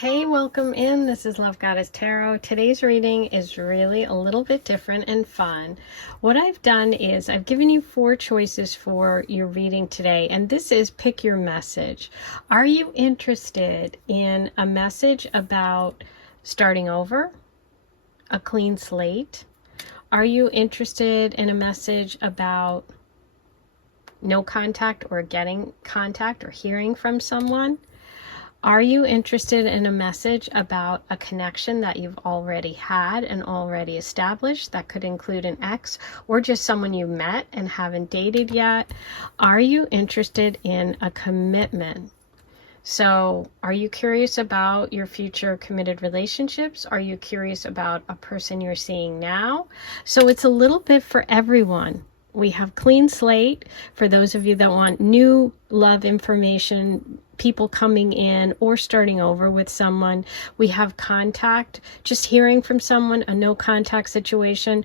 Hey, welcome in. This is Love Goddess Tarot. Today's reading is really a little bit different and fun. What I've done is I've given you 4 choices for your reading today, and this is pick your message. Are you interested in a message about starting over, a clean slate? Are you interested in a message about no contact or getting contact or hearing from someone? Are you interested in a message about a connection that you've already had and already established? That could include an ex or just someone you met and haven't dated yet. Are you interested in a commitment? So, are you curious about your future committed relationships? Are you curious about a person you're seeing now? So it's a little bit for everyone. We have clean slate for those of you that want new love information, people coming in or starting over with someone. We have contact, just hearing from someone, a no contact situation.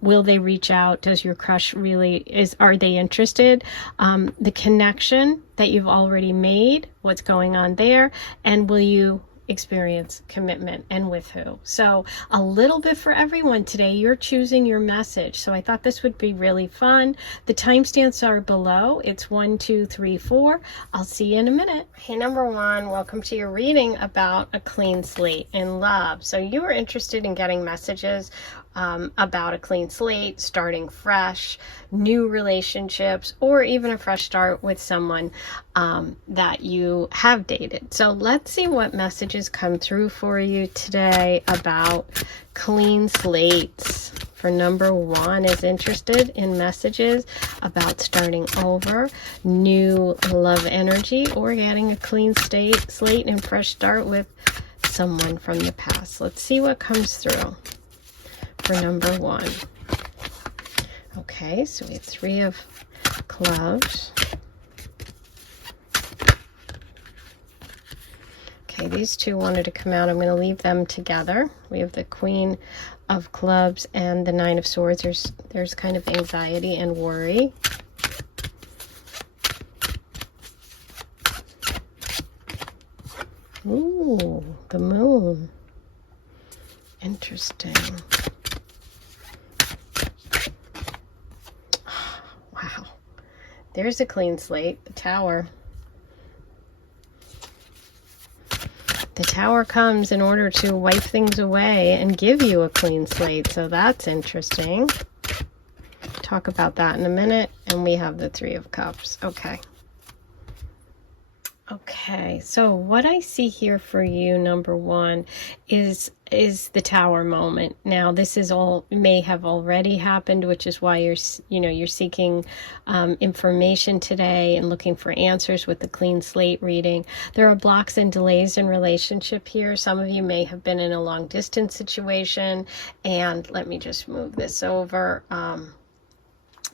Will they reach out? Does your crush are they interested? The connection that you've already made, what's going on there, and will you experience commitment, and with who? So a little bit for everyone today. You're choosing your message. So I thought this would be really fun. The timestamps are below. It's 1, 2, 3, 4. I'll see you in a minute. Hey, number 1, welcome to your reading about a clean slate in love. So you are interested in getting messages about a clean slate, starting fresh, new relationships, or even a fresh start with someone that you have dated. So let's see what messages come through for you today about clean slates. For number 1 is interested in messages about starting over, new love energy, or getting a clean slate and fresh start with someone from the past. Let's see what comes through for number 1. Okay, so we have 3 of clubs. Okay, these 2 wanted to come out. I'm going to leave them together. We have the Queen of Clubs and the 9 of Swords. There's kind of anxiety and worry. Ooh, the Moon. Interesting. Wow. There's a clean slate, the Tower. The Tower comes in order to wipe things away and give you a clean slate. So that's interesting. Talk about that in a minute. And we have the 3 of Cups. Okay, so what I see here for you, number 1, is the Tower moment. Now, this is all may have already happened, which is why you're seeking information today and looking for answers with the clean slate reading. There are blocks and delays in relationship here. Some of you may have been in a long distance situation, and let me just move this over.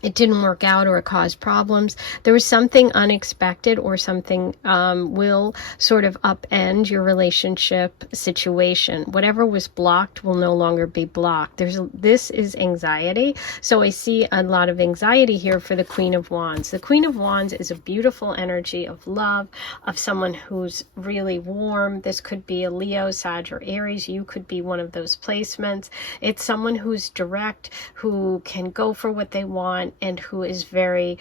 It didn't work out or it caused problems. There was something unexpected or something will sort of upend your relationship situation. Whatever was blocked will no longer be blocked. This is anxiety. So I see a lot of anxiety here for the Queen of Wands. The Queen of Wands is a beautiful energy of love, of someone who's really warm. This could be a Leo, Sag, or Aries. You could be one of those placements. It's someone who's direct, who can go for what they want, and who is very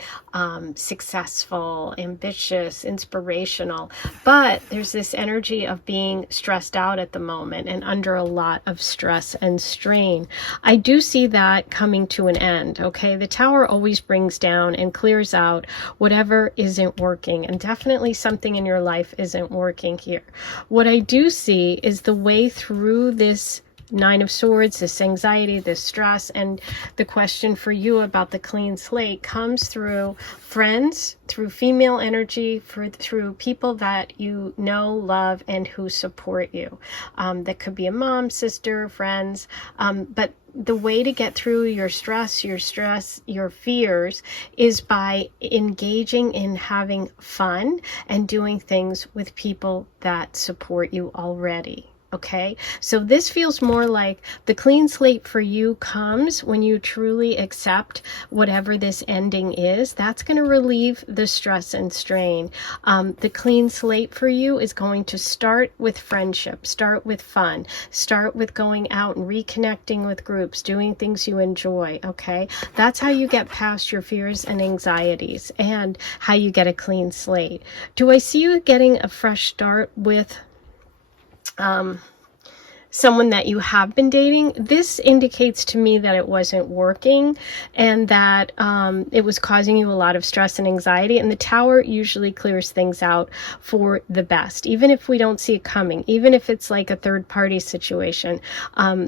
successful, ambitious, inspirational. But there's this energy of being stressed out at the moment and under a lot of stress and strain. I do see that coming to an end, okay? The Tower always brings down and clears out whatever isn't working, and definitely something in your life isn't working here. What I do see is the way through this 9 of Swords, this anxiety, this stress, and the question for you about the clean slate comes through friends, through female energy, through people that you know, love, and who support you. That could be a mom, sister, friends, but the way to get through your stress, your fears, is by engaging in having fun and doing things with people that support you already. Okay, so this feels more like the clean slate for you comes when you truly accept whatever this ending is. That's going to relieve the stress and strain. The clean slate for you is going to start with friendship, start with fun, start with going out and reconnecting with groups, doing things you enjoy. Okay, that's how you get past your fears and anxieties, and how you get a clean slate. Do I see you getting a fresh start with someone that you have been dating? This indicates to me that it wasn't working, and that it was causing you a lot of stress and anxiety, and the Tower usually clears things out for the best, even if we don't see it coming, even if it's like a third party situation.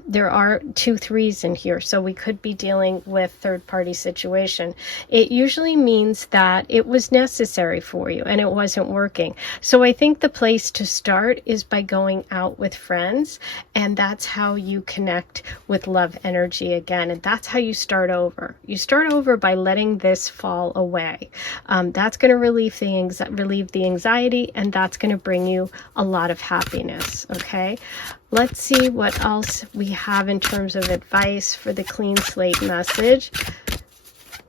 There are 2 3s in here, so we could be dealing with third party situation. It usually means that it was necessary for you and it wasn't working. So I think the place to start is by going out with friends, and that's how you connect with love energy again. And that's how you start over. You start over by letting this fall away. That's going to relieve the anxiety, and that's going to bring you a lot of happiness. Okay, let's see what else we have in terms of advice for the clean slate message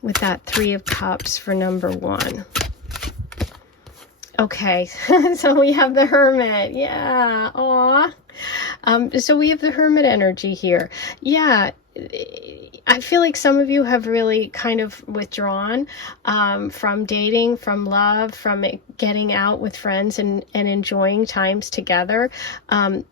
with that 3 of Cups for number 1. Okay, so we have the Hermit. Yeah, aw. So we have the Hermit energy here. Yeah, I feel like some of you have really kind of withdrawn from dating, from love, from getting out with friends and enjoying times together.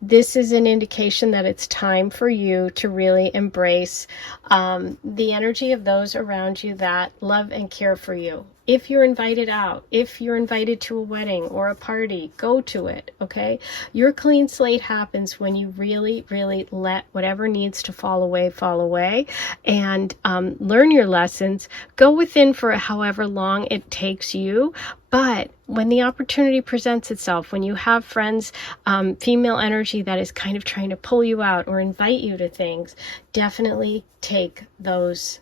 This is an indication that it's time for you to really embrace the energy of those around you that love and care for you. If you're invited out, if you're invited to a wedding or a party, go to it, okay? Your clean slate happens when you really, really let whatever needs to fall away, and learn your lessons. Go within for however long it takes you. But when the opportunity presents itself, when you have friends, female energy that is kind of trying to pull you out or invite you to things, definitely take those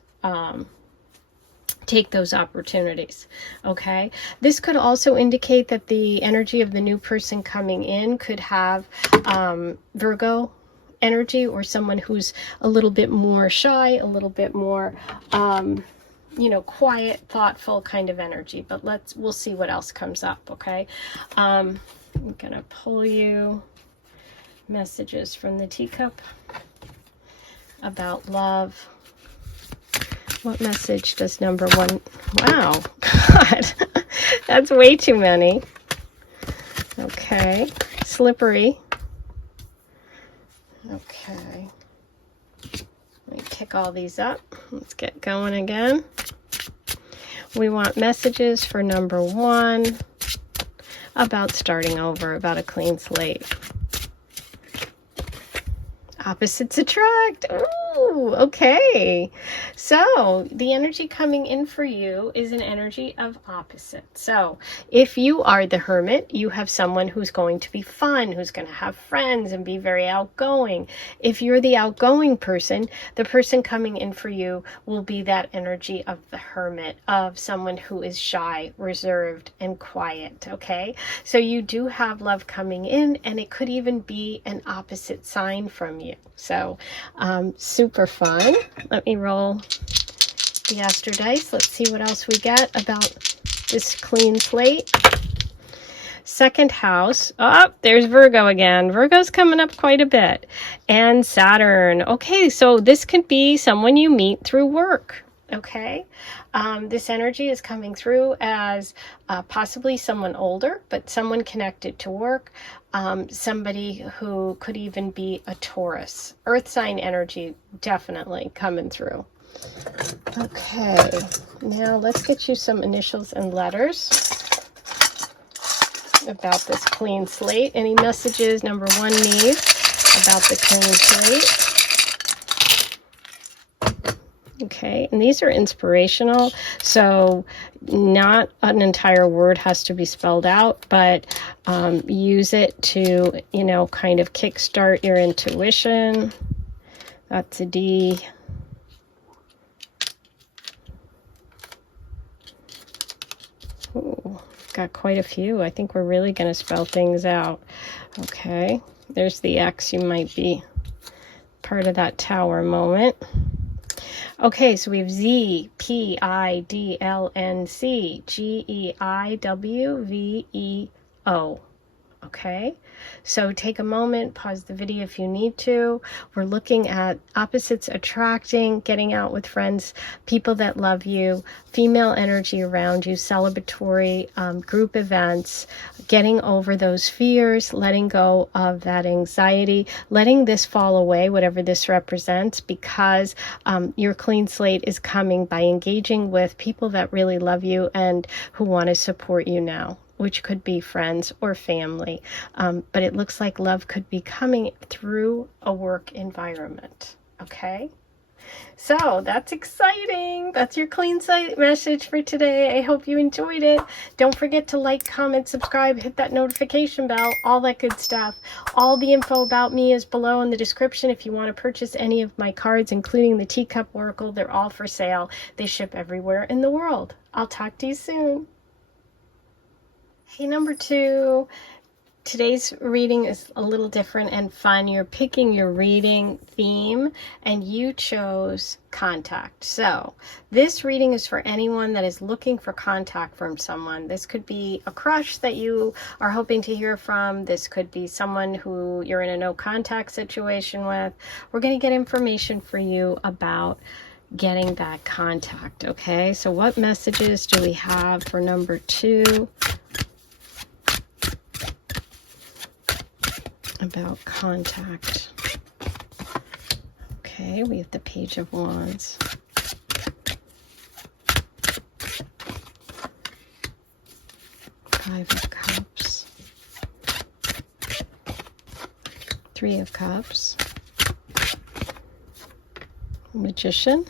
opportunities. Okay, this could also indicate that the energy of the new person coming in could have Virgo energy, or someone who's a little bit more shy, a little bit more quiet, thoughtful kind of energy. But we'll see what else comes up. Okay, I'm gonna pull you messages from the teacup about love. What message does number 1? Wow, God, that's way too many. Okay, slippery. Okay, let me pick all these up. Let's get going again. We want messages for number 1 about starting over, about a clean slate. Opposites attract. Ooh, okay. So the energy coming in for you is an energy of opposites. So if you are the Hermit, you have someone who's going to be fun, who's going to have friends and be very outgoing. If you're the outgoing person, the person coming in for you will be that energy of the Hermit, of someone who is shy, reserved, and quiet. Okay. So you do have love coming in, and it could even be an opposite sign from you. So super fun. Let me roll the Aster dice. Let's see what else we get about this clean slate. Second house. Oh, there's Virgo again. Virgo's coming up quite a bit. And Saturn. Okay, so this could be someone you meet through work. Okay, this energy is coming through as possibly someone older, but someone connected to work, somebody who could even be a Taurus. Earth sign energy definitely coming through. Okay, now let's get you some initials and letters about this clean slate. Any messages number 1 needs about the clean slate? Okay, and these are inspirational, so not an entire word has to be spelled out, but use it to, kind of kickstart your intuition. That's a D. Ooh, got quite a few. I think we're really going to spell things out. Okay, there's the X. You might be part of that tower moment. Okay, so we have Z, P, I, D, L, N, C, G, E, I, W, V, E, O. Okay, so take a moment, pause the video if you need to. We're looking at opposites attracting, getting out with friends, people that love you, female energy around you, celebratory group events, getting over those fears, letting go of that anxiety, letting this fall away, whatever this represents, because your clean slate is coming by engaging with people that really love you and who want to support you now, which could be friends or family. But it looks like love could be coming through a work environment. Okay? So that's exciting. That's your clean slate message for today. I hope you enjoyed it. Don't forget to like, comment, subscribe, hit that notification bell, all that good stuff. All the info about me is below in the description. If you want to purchase any of my cards, including the Teacup Oracle, they're all for sale. They ship everywhere in the world. I'll talk to you soon. Hey, number 2, today's reading is a little different and fun. You're picking your reading theme and you chose contact. So this reading is for anyone that is looking for contact from someone. This could be a crush that you are hoping to hear from. This could be someone who you're in a no contact situation with. We're going to get information for you about getting that contact. Okay, so what messages do we have for number 2? About contact. Okay, we have the Page of Wands. Five of Cups. Three of Cups. Magician.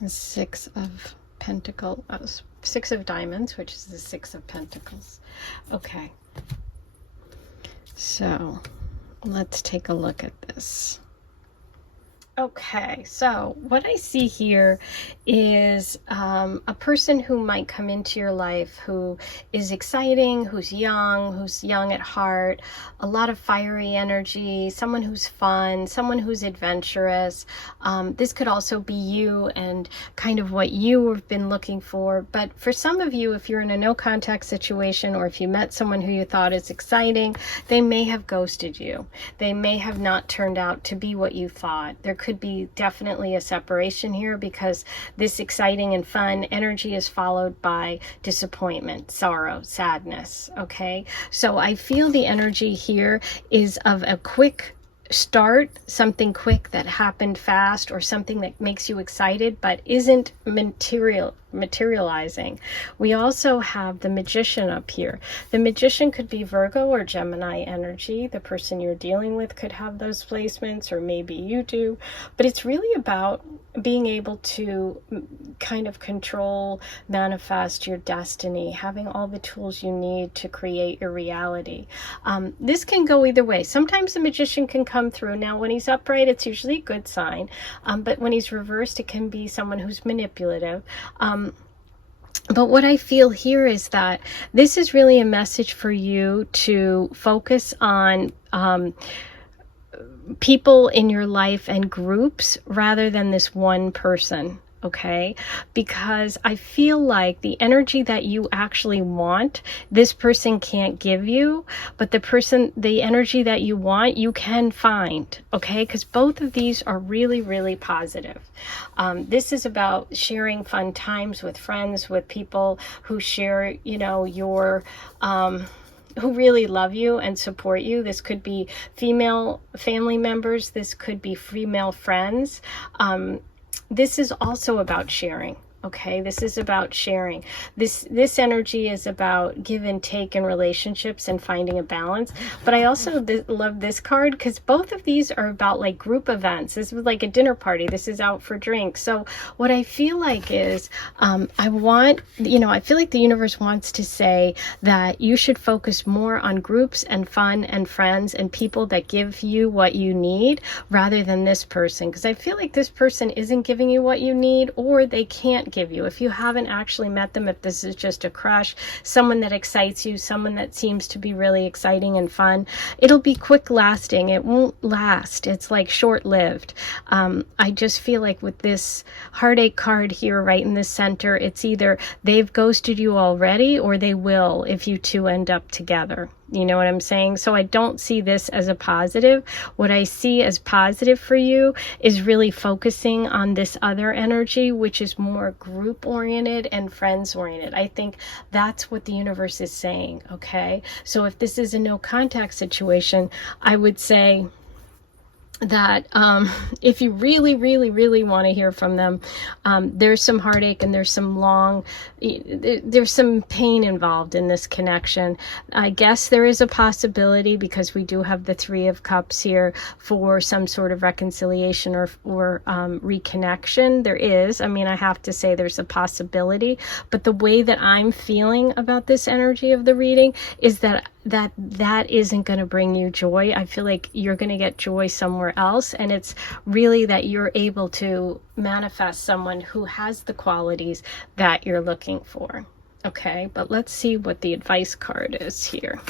And Six of Pentacles. Six of Diamonds, which is the Six of Pentacles. Okay. So let's take a look at this. Okay, so what I see here is a person who might come into your life who is exciting, who's young at heart, a lot of fiery energy, someone who's fun, someone who's adventurous. This could also be you and kind of what you have been looking for. But for some of you, if you're in a no contact situation or if you met someone who you thought is exciting, they may have ghosted you. They may have not turned out to be what you thought. There could be definitely a separation here because this exciting and fun energy is followed by disappointment, sorrow, sadness. Okay, so I feel the energy here is of a quick start, something quick that happened fast, or something that makes you excited but isn't materializing. We also have the Magician up here. The Magician could be Virgo or Gemini energy. The person you're dealing with could have those placements, or maybe you do. But it's really about being able to kind of control, manifest your destiny, having all the tools you need to create your reality. This can go either way. Sometimes the Magician can come through. Now, when he's upright, it's usually a good sign. But when he's reversed, it can be someone who's manipulative. But what I feel here is that this is really a message for you to focus on people in your life and groups rather than this one person. Okay, because I feel like the energy that you actually want, this person can't give you, but the energy that you want, you can find. Okay, because both of these are really, really positive. This is about sharing fun times with friends, with people who share, your who really love you and support you. This could be female family members. This could be female friends. This is also about sharing. Okay, this is about sharing. This energy is about give and take in relationships and finding a balance. But I also love this card because both of these are about like group events. This is like a dinner party. This is out for drinks. So what I feel like is I feel like the universe wants to say that you should focus more on groups and fun and friends and people that give you what you need rather than this person. Because I feel like this person isn't giving you what you need, or they can't give you. If you haven't actually met them, if this is just a crush, someone that excites you, someone that seems to be really exciting and fun, it'll be quick lasting. It won't last. It's like short-lived. I just feel like with this heartache card here right in the center, it's either they've ghosted you already or they will if you two end up together. You know what I'm saying? So I don't see this as a positive. What I see as positive for you is really focusing on this other energy, which is more group oriented and friends oriented. I think that's what the universe is saying. Okay. So if this is a no contact situation, I would say that if you really, really, really want to hear from them, there's some heartache and there's some pain involved in this connection. I guess there is a possibility, because we do have the Three of Cups here, for some sort of reconciliation or reconnection. There is. I mean, I have to say there's a possibility, but the way that I'm feeling about this energy of the reading is that isn't going to bring you joy. I feel like you're going to get joy somewhere else, and it's really that you're able to manifest someone who has the qualities that you're looking for. Okay, but let's see what the advice card is here.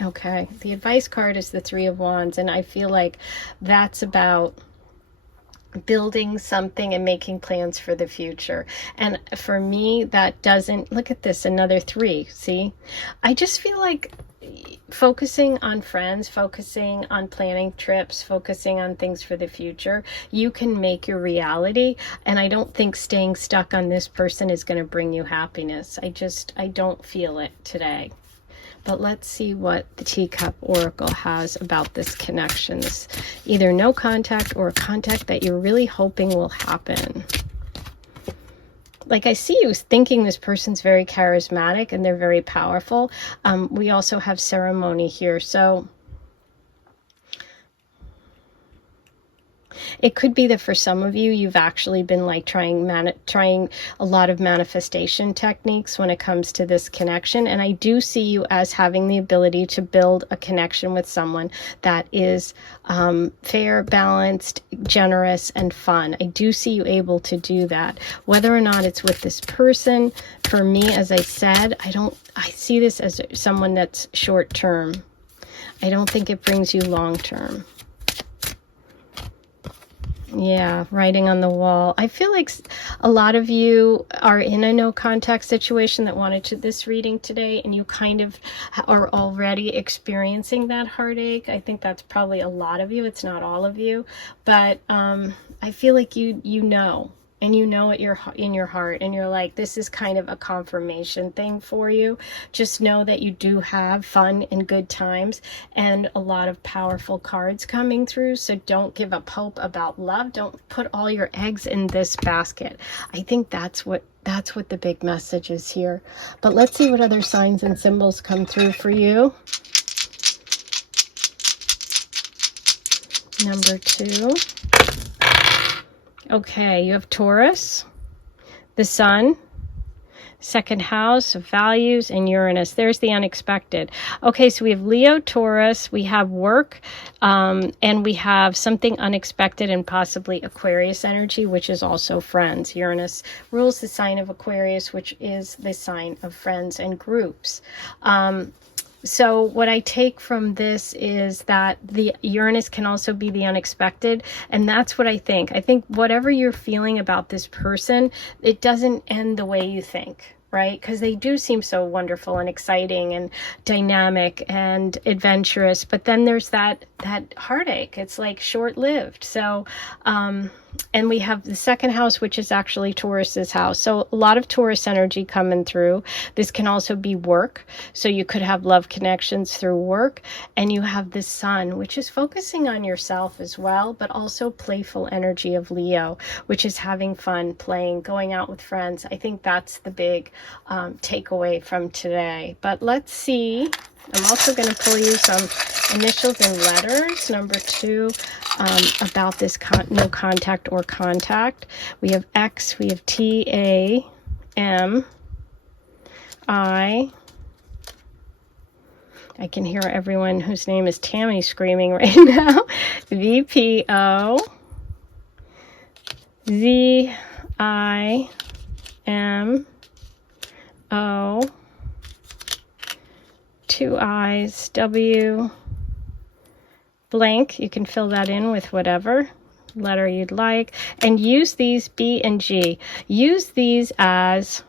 Okay, the advice card is the Three of Wands, and I feel like that's about building something and making plans for the future. And for me, that doesn't, look at this, another three, see? I just feel like focusing on friends, focusing on planning trips, focusing on things for the future, you can make your reality. And I don't think staying stuck on this person is going to bring you happiness. I don't feel it today. But let's see what the Teacup Oracle has about this connection. This either no contact or a contact that you're really hoping will happen. Like, I see you thinking this person's very charismatic and they're very powerful. We also have ceremony here. So it could be that for some of you, you've actually been like trying a lot of manifestation techniques when it comes to this connection. And I do see you as having the ability to build a connection with someone that is fair, balanced, generous, and fun. I do see you able to do that. Whether or not it's with this person, for me, as I said, I see this as someone that's short term. I don't think it brings you long term. Yeah, writing on the wall. I feel like a lot of you are in a no contact situation that wanted this reading today, and you kind of are already experiencing that heartache. I think that's probably a lot of you. It's not all of you, but I feel like you know. And you know it in your heart, and you're like, this is kind of a confirmation thing for you. Just know that you do have fun and good times and a lot of powerful cards coming through. So don't give up hope about love. Don't put all your eggs in this basket. I think that's what the big message is here. But let's see what other signs and symbols come through for you. Number 2. Okay, you have Taurus, the Sun, second house of values, and Uranus. There's the unexpected. Okay, so we have Leo, Taurus, we have work, and we have something unexpected and possibly Aquarius energy, which is also friends. Uranus rules the sign of Aquarius, which is the sign of friends and groups. So what I take from this is that the Uranus can also be the unexpected. And that's what I think. I think whatever you're feeling about this person, it doesn't end the way you think, right? Because they do seem so wonderful and exciting and dynamic and adventurous. But then there's that heartache. It's like short-lived. So, and we have the second house, which is actually Taurus's house. So a lot of Taurus energy coming through. This can also be work. So you could have love connections through work. And you have the Sun, which is focusing on yourself as well, but also playful energy of Leo, which is having fun, playing, going out with friends. I think that's the big takeaway from today. But let's see. I'm also going to pull you some initials and letters. Number 2, about this no contact or contact. We have X, we have T, A, M, I, I can hear everyone whose name is Tammy screaming right now. VPO-ZIMO, 2 I's, W, blank. You can fill that in with whatever letter you'd like. And use these B and G. Use these as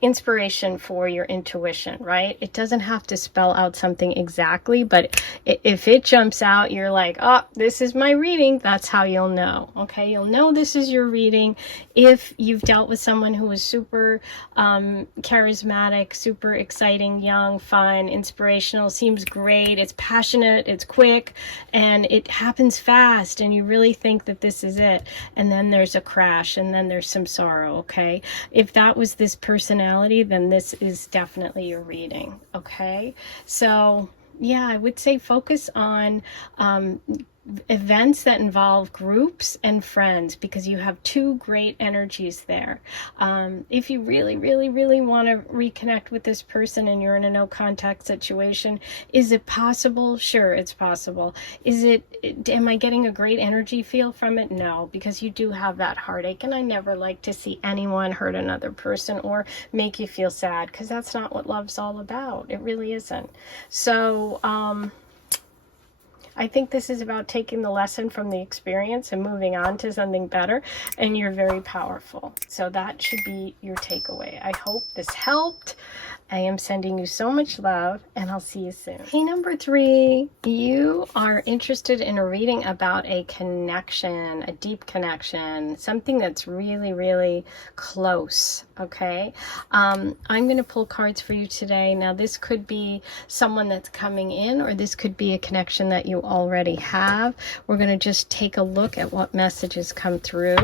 inspiration for your intuition, right? It doesn't have to spell out something exactly, but if it jumps out, you're like, oh, this is my reading. That's how you'll know. Okay, you'll know this is your reading if you've dealt with someone who is super charismatic, super exciting, young, fun, inspirational, seems great, it's passionate, it's quick, and it happens fast, and you really think that this is it, and then there's a crash, and then there's some sorrow. Okay, if that was this personality, then this is definitely your reading. Okay, so yeah, I would say focus on events that involve groups and friends, because you have two great energies there. If you really want to reconnect with this person and you're in a no contact situation, is it possible? Sure, it's possible. Am I getting a great energy feel from it? No, because you do have that heartache, and I never like to see anyone hurt another person or make you feel sad, because that's not what love's all about. It really isn't. So I think this is about taking the lesson from the experience and moving on to something better, and you're very powerful. So that should be your takeaway. I hope this helped. I am sending you so much love, and I'll see you soon. Hey, number 3, you are interested in a reading about a connection, a deep connection, something that's really close, okay? I'm going to pull cards for you today. Now, this could be someone that's coming in, or this could be a connection that you already have. We're going to just take a look at what messages come through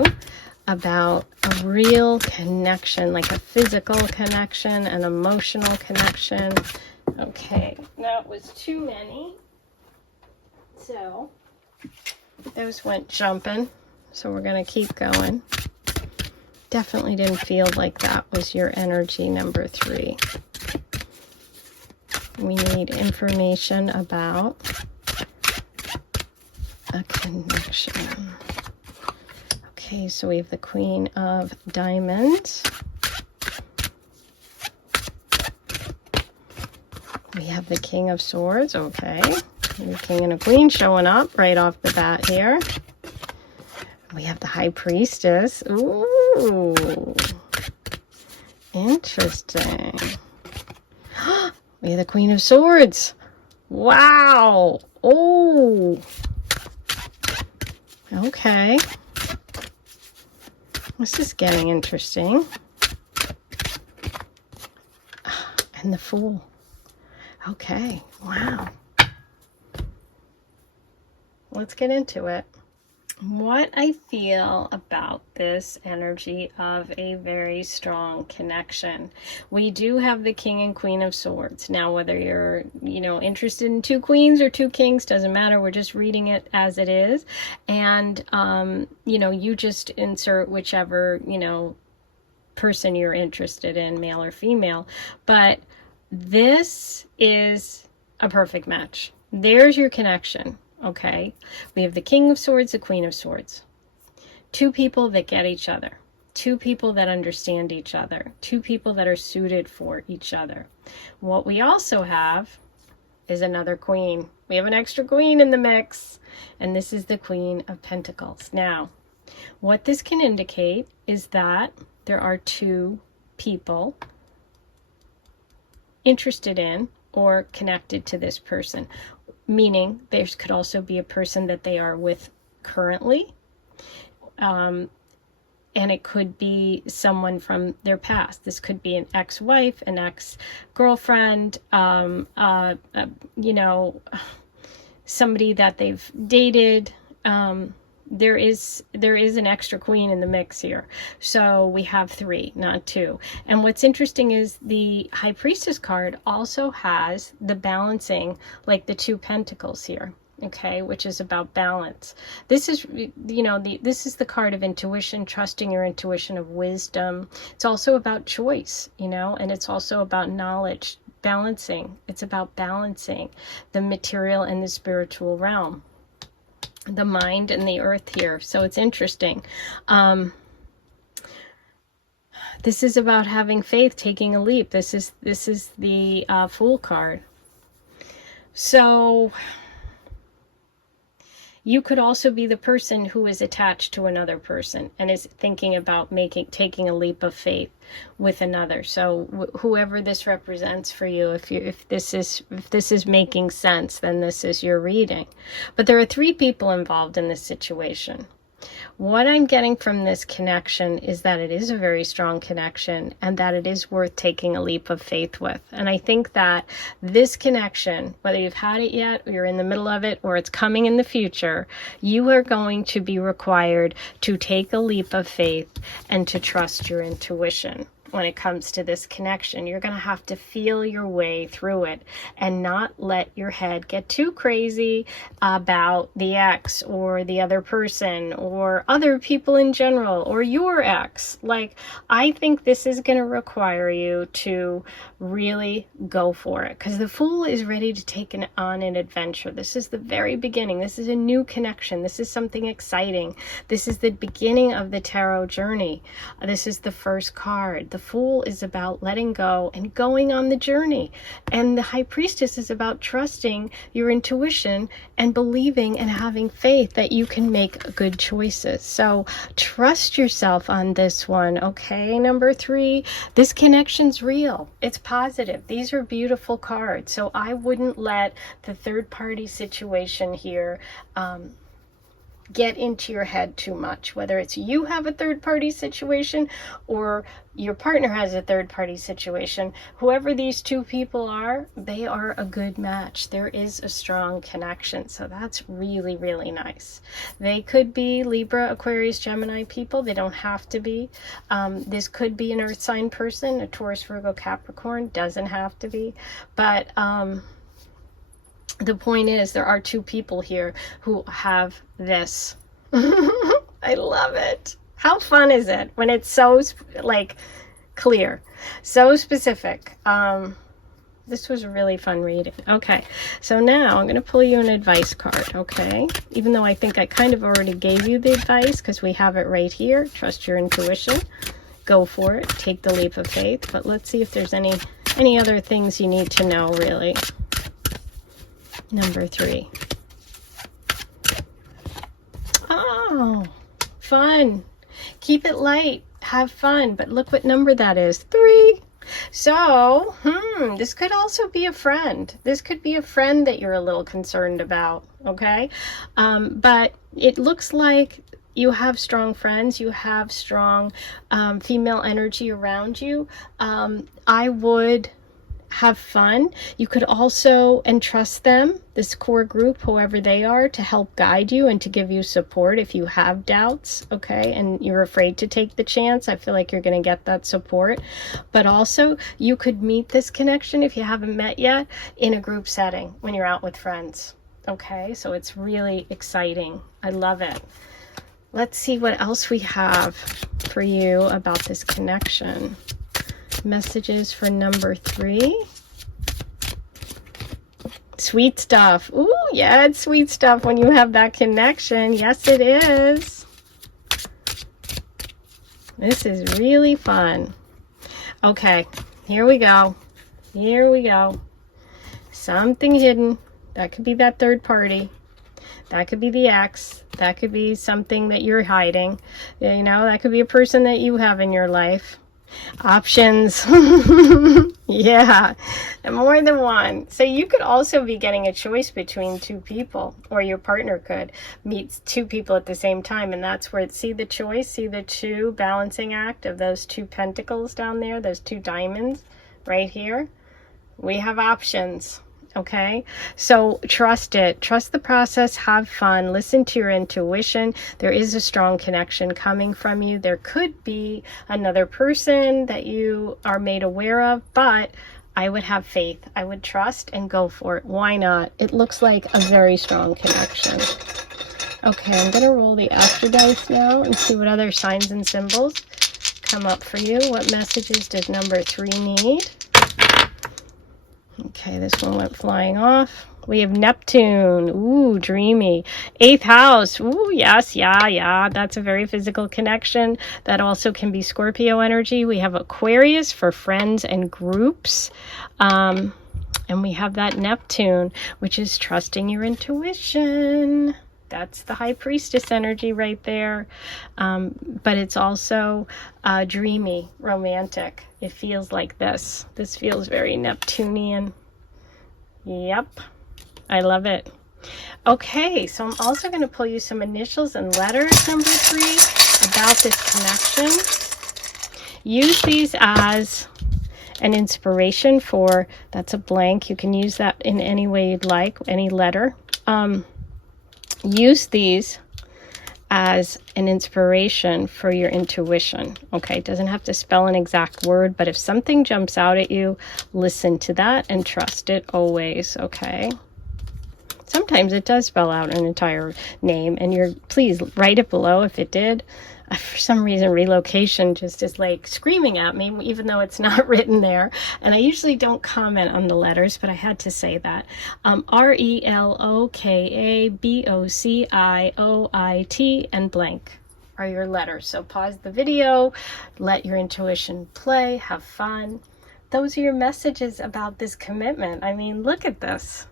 about a real connection, like a physical connection, an emotional connection. Okay, that was too many. So those went jumping. So we're going to keep going. Definitely didn't feel like that was your energy, number 3. We need information about a connection. Okay, so we have the Queen of Diamonds. We have the King of Swords, okay. The King and a Queen showing up right off the bat here. We have the High Priestess. Ooh, interesting. We have the Queen of Swords. Wow. Oh, okay. This is getting interesting. And the Fool. Okay, wow. Let's get into it. What I feel about this energy of a very strong connection. We do have the King and Queen of Swords. Now, whether you're, interested in 2 queens or 2 kings, doesn't matter. We're just reading it as it is. And, you just insert whichever, person you're interested in, male or female. But this is a perfect match. There's your connection. Okay, we have the King of Swords, the Queen of Swords. 2 people that get each other. 2 people that understand each other. 2 people that are suited for each other. What we also have is another queen. We have an extra queen in the mix, and this is the Queen of Pentacles. Now, what this can indicate is that there are 2 people interested in or connected to this person. Meaning there could also be a person that they are with currently, and it could be someone from their past. This could be an ex-wife, an ex-girlfriend, somebody that they've dated. There is an extra queen in the mix here. So we have 3, not 2. And what's interesting is the High Priestess card also has the balancing, like the 2 pentacles here. okay, which is about balance. This is, you know, this is the card of intuition, trusting your intuition, of wisdom. It's also about choice, you know, and it's also about knowledge, balancing. It's about balancing the material and the spiritual realm, the mind and the earth here. So it's interesting. This is about having faith, taking a leap. This is the Fool card. So you could also be the person who is attached to another person and is thinking about taking a leap of faith with another. So whoever this represents for you, if this is making sense, then this is your reading. But there are 3 people involved in this situation. What I'm getting from this connection is that it is a very strong connection and that it is worth taking a leap of faith with. And I think that this connection, whether you've had it yet, or you're in the middle of it, or it's coming in the future, you are going to be required to take a leap of faith and to trust your intuition. When it comes to this connection, you're going to have to feel your way through it and not let your head get too crazy about the ex or the other person or other people in general or your ex. Like, I think this is going to require you to really go for it, because the Fool is ready to take on an adventure. This is the very beginning. This is a new connection. This is something exciting. This is the beginning of the tarot journey. This is the first card. The Fool is about letting go and going on the journey. And the High Priestess is about trusting your intuition and believing and having faith that you can make good choices. So trust yourself on this one, okay? Number 3, this connection's real. It's positive. These are beautiful cards. So I wouldn't let the third-party situation here get into your head too much, whether it's you have a third-party situation or your partner has a third-party situation. Whoever these 2 people are, they are a good match. There is a strong connection, so that's really, really nice. They could be Libra, Aquarius, Gemini people. They don't have to be. This could be an earth sign person, a Taurus, Virgo, Capricorn. Doesn't have to be, but the point is, there are 2 people here who have this. I love it. How fun is it when it's so like clear, so specific? This was a really fun reading. Okay, so now I'm going to pull you an advice card, okay? Even though I think I kind of already gave you the advice because we have it right here. Trust your intuition. Go for it. Take the leap of faith. But let's see if there's any other things you need to know, really. Number 3. Oh, fun. Keep it light. Have fun. But look what number that is. 3. So, this could also be a friend. This could be a friend that you're a little concerned about, okay? But it looks like you have strong friends. You have strong female energy around you. I would have fun. You could also entrust them, this core group, whoever they are, to help guide you and to give you support if you have doubts, okay, and you're afraid to take the chance. I feel like you're going to get that support. But also, you could meet this connection, if you haven't met yet, in a group setting when you're out with friends, okay? So it's really exciting. I love it. Let's see what else we have for you about this connection. Messages for number 3. Sweet stuff. Ooh, yeah, it's sweet stuff when you have that connection. Yes, it is. This is really fun. Okay, here we go. Here we go. Something hidden. That could be that third party. That could be the ex. That could be something that you're hiding. You know, that could be a person that you have in your life. Options. Yeah, and more than one. So you could also be getting a choice between 2 people, or your partner could meet 2 people at the same time, and that's where, see the choice, see the 2 balancing act of those 2 pentacles down there, those 2 diamonds right here. We have options. Okay, so trust it. Trust the process. Have fun. Listen to your intuition. There is a strong connection coming from you. There could be another person that you are made aware of, but I would have faith. I would trust and go for it. Why not? It looks like a very strong connection. Okay, I'm going to roll the after dice now and see what other signs and symbols come up for you. What messages does number 3 need? Okay, this one went flying off. We have Neptune. Ooh, dreamy. 8th house. Ooh, yes, yeah. That's a very physical connection. That also can be Scorpio energy. We have Aquarius for friends and groups. And we have that Neptune, which is trusting your intuition. That's the High Priestess energy right there. But it's also dreamy, romantic. It feels like this. This feels very Neptunian. Yep. I love it. Okay, so I'm also going to pull you some initials and letters, number 3, about this connection. Use these as an inspiration for, that's a blank. You can use that in any way you'd like, any letter. Use these as an inspiration for your intuition. Okay, it doesn't have to spell an exact word, but if something jumps out at you, listen to that and trust it always, okay? Sometimes it does spell out an entire name, and please write it below if it did. For some reason, relocation just is like screaming at me, even though it's not written there. And I usually don't comment on the letters, but I had to say that. RELOKABOCIOIT and blank are your letters. So pause the video, let your intuition play, have fun. Those are your messages about this commitment. I mean, look at this.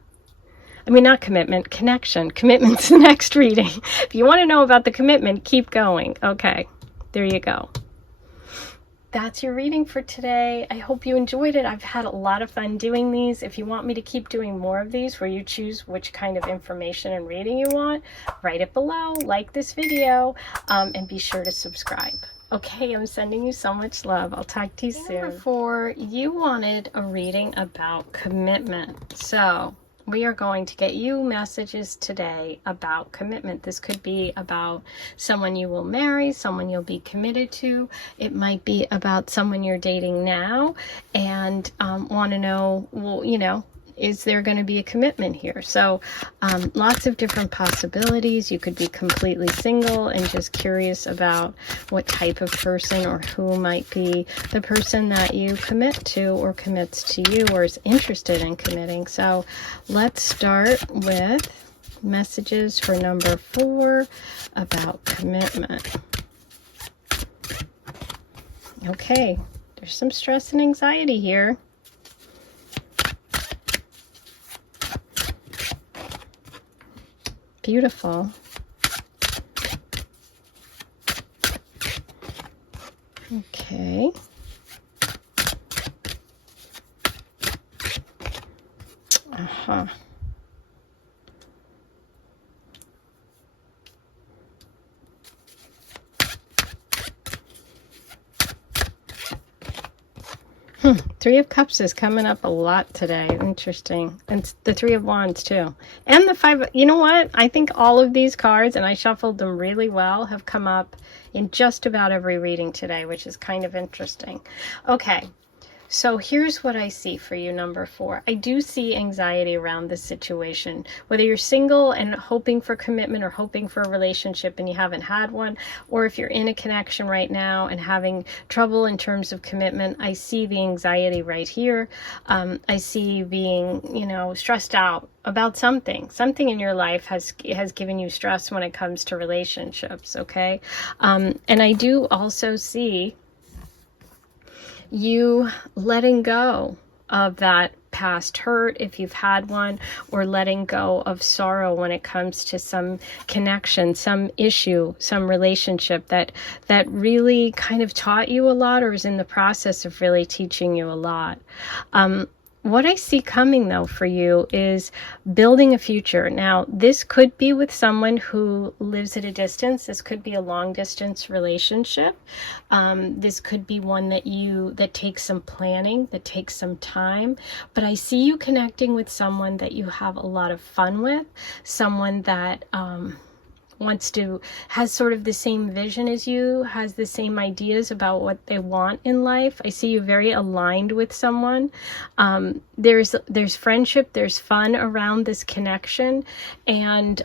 I mean, not commitment, connection. Commitment's the next reading. If you want to know about the commitment, keep going. Okay, there you go. That's your reading for today. I hope you enjoyed it. I've had a lot of fun doing these. If you want me to keep doing more of these where you choose which kind of information and reading you want, write it below, like this video, and be sure to subscribe. Okay, I'm sending you so much love. I'll talk to you soon. Number 4, you wanted a reading about commitment. So we are going to get you messages today about commitment. This could be about someone you will marry, someone you'll be committed to. It might be about someone you're dating now and want to know, well, you know, is there going to be a commitment here? So lots of different possibilities. You could be completely single and just curious about what type of person or who might be the person that you commit to or commits to you or is interested in committing. So let's start with messages for number 4 about commitment. Okay, there's some stress and anxiety here. Beautiful. Okay. Uh-huh. Three of Cups is coming up a lot today. Interesting. And the Three of Wands too. And the 5. You know what? I think all of these cards, and I shuffled them really well, have come up in just about every reading today, which is kind of interesting. Okay. So here's what I see for you, number 4. I do see anxiety around this situation. Whether you're single and hoping for commitment or hoping for a relationship and you haven't had one, or if you're in a connection right now and having trouble in terms of commitment, I see the anxiety right here. I see you being, you know, stressed out about something. Something in your life has given you stress when it comes to relationships, okay? And I do also see you letting go of that past hurt if you've had one, or letting go of sorrow when it comes to some connection, some issue, some relationship that really kind of taught you a lot or is in the process of really teaching you a lot. What I see coming, though, for you is building a future. Now, this could be with someone who lives at a distance. This could be a long-distance relationship. This could be one that takes some planning, that takes some time. But I see you connecting with someone that you have a lot of fun with, someone that has sort of the same vision as you, has the same ideas about what they want in life. I see you very aligned with someone. There's friendship, there's fun around this connection. And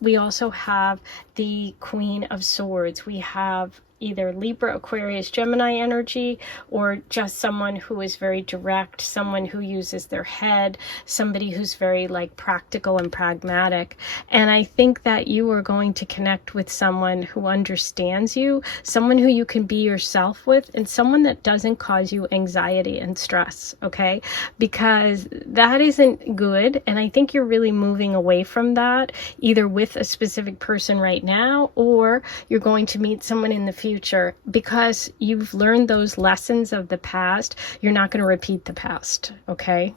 we also have the Queen of Swords. We have either Libra, Aquarius, Gemini energy, or just someone who is very direct, someone who uses their head, somebody who's very like practical and pragmatic. And I think that you are going to connect with someone who understands you, someone who you can be yourself with, and someone that doesn't cause you anxiety and stress, okay? Because that isn't good. And I think you're really moving away from that, either with a specific person right now, or you're going to meet someone in the future. Because you've learned those lessons of the past, you're not going to repeat the past, okay?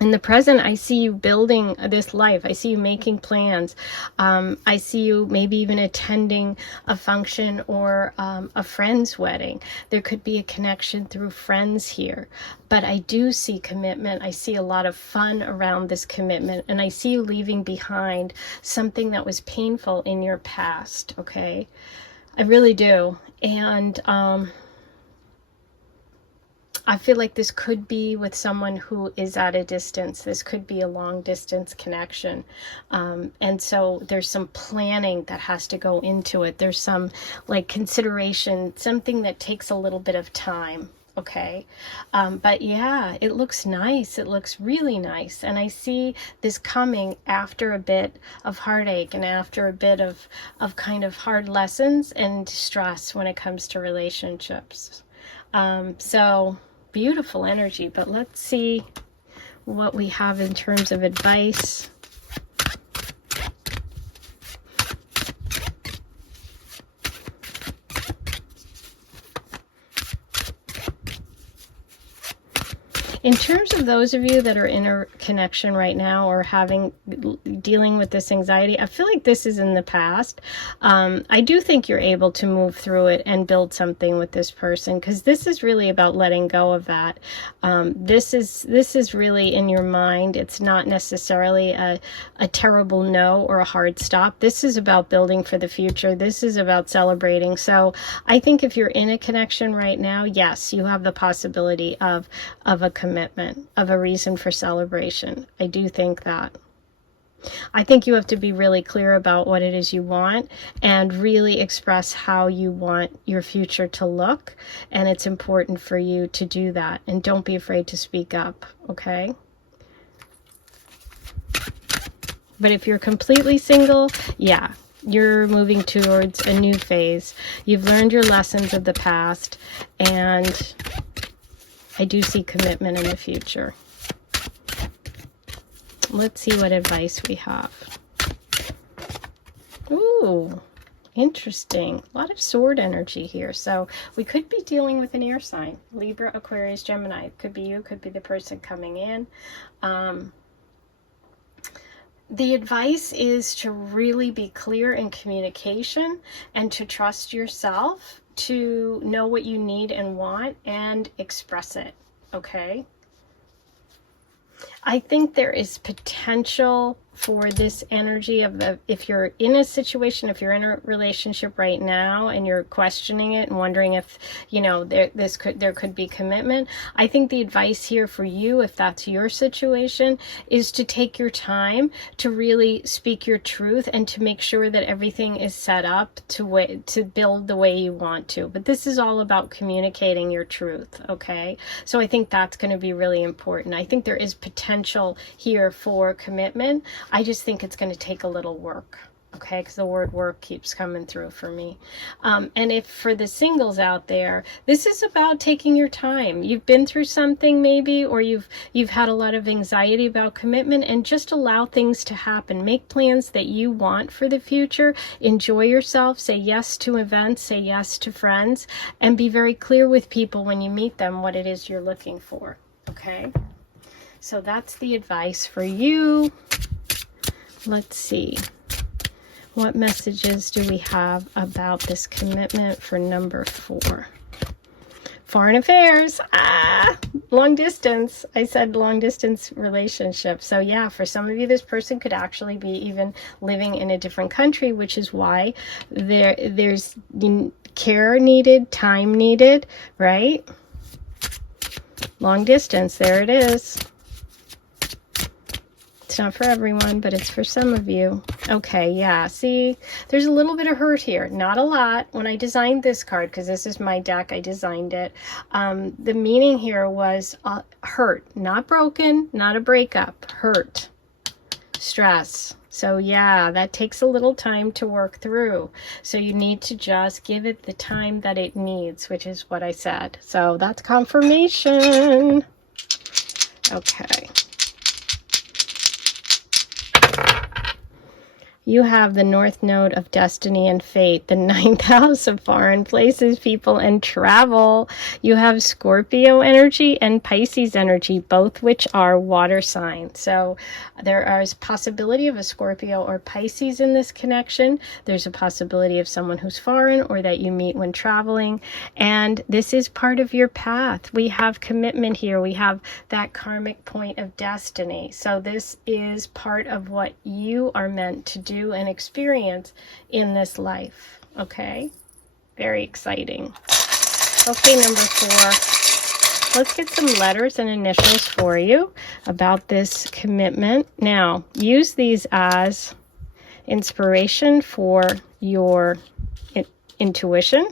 In the present, I see you building this life. I see you making plans. I see you maybe even attending a function or a friend's wedding. There could be a connection through friends here. But I do see commitment. I see a lot of fun around this commitment. And I see you leaving behind something that was painful in your past, okay? I really do. And I feel like this could be with someone who is at a distance. This could be a long distance connection. And so there's some planning that has to go into it. There's some like consideration, something that takes a little bit of time. Okay. But yeah, it looks nice. It looks really nice. And I see this coming after a bit of heartache and after a bit of kind of hard lessons and stress when it comes to relationships. So beautiful energy, but let's see what we have in terms of advice. In terms of those of you that are in a connection right now or dealing with this anxiety, I feel like this is in the past. I do think you're able to move through it and build something with this person, because this is really about letting go of that. This is really in your mind. It's not necessarily a terrible no or a hard stop. This is about building for the future. This is about celebrating. So I think if you're in a connection right now, yes, you have the possibility of a commitment, of a reason for celebration. I do think that. I think you have to be really clear about what it is you want and really express how you want your future to look. And it's important for you to do that. And don't be afraid to speak up, okay? But if you're completely single, yeah, you're moving towards a new phase. You've learned your lessons of the past, and I do see commitment in the future. Let's see what advice we have. Ooh, interesting. A lot of sword energy here. So we could be dealing with an air sign. Libra, Aquarius, Gemini. It could be you, could be the person coming in. The advice is to really be clear in communication and to trust yourself, to know what you need and want and express it, okay? I think there is potential for this energy of if you're in a situation, if you're in a relationship right now and you're questioning it and wondering if, you know, there could be commitment. I think the advice here for you, if that's your situation, is to take your time to really speak your truth and to make sure that everything is set up to build the way you want to. But this is all about communicating your truth, okay? So I think that's going to be really important. I think there is potential here for commitment. I just think it's going to take a little work, okay? Because the word work keeps coming through for me. And if for the singles out there, this is about taking your time. You've been through something maybe, or you've had a lot of anxiety about commitment, and just allow things to happen. Make plans that you want for the future. Enjoy yourself. Say yes to events. Say yes to friends. And be very clear with people when you meet them what it is you're looking for, okay? So that's the advice for you. Let's see. What messages do we have about this commitment for number 4? Foreign affairs, long distance. I said long distance relationship. So yeah, for some of you, this person could actually be even living in a different country, which is why there's care needed, time needed, right? Long distance, there it is. It's not for everyone, but it's for some of you. Okay, yeah, see, there's a little bit of hurt here. Not a lot. When I designed this card, because this is my deck, I designed it. The meaning here was hurt, not broken, not a breakup, hurt, stress. So yeah, that takes a little time to work through. So you need to just give it the time that it needs, which is what I said. So that's confirmation. Okay. You have the North Node of Destiny and Fate, the 9th house of foreign places, people, and travel. You have Scorpio energy and Pisces energy, both which are water signs. So there is possibility of a Scorpio or Pisces in this connection. There's a possibility of someone who's foreign or that you meet when traveling. And this is part of your path. We have commitment here. We have that karmic point of destiny. So this is part of what you are meant to do and experience in this life. Okay, very exciting. Okay, number 4, let's get some letters and initials for you about this commitment. Now use these as inspiration for your intuition.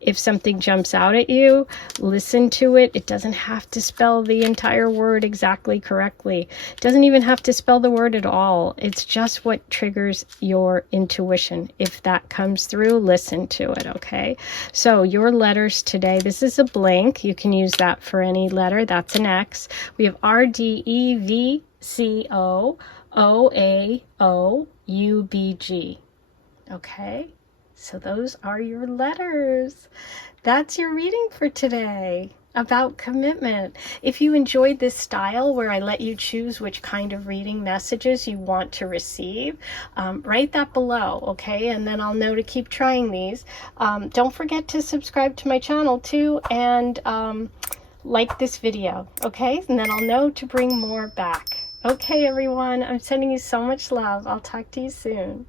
If something jumps out at you, listen to it. It doesn't have to spell the entire word exactly correctly. It doesn't even have to spell the word at all. It's just what triggers your intuition. If that comes through, listen to it, okay? So your letters today, this is a blank. You can use that for any letter. That's an X. We have R, D, E, V, C, O, O, A, O, U, B, G. Okay? So those are your letters. That's your reading for today about commitment. If you enjoyed this style where I let you choose which kind of reading messages you want to receive, write that below, okay? And then I'll know to keep trying these. Don't forget to subscribe to my channel too, and like this video, okay? And then I'll know to bring more back. Okay, everyone, I'm sending you so much love. I'll talk to you soon.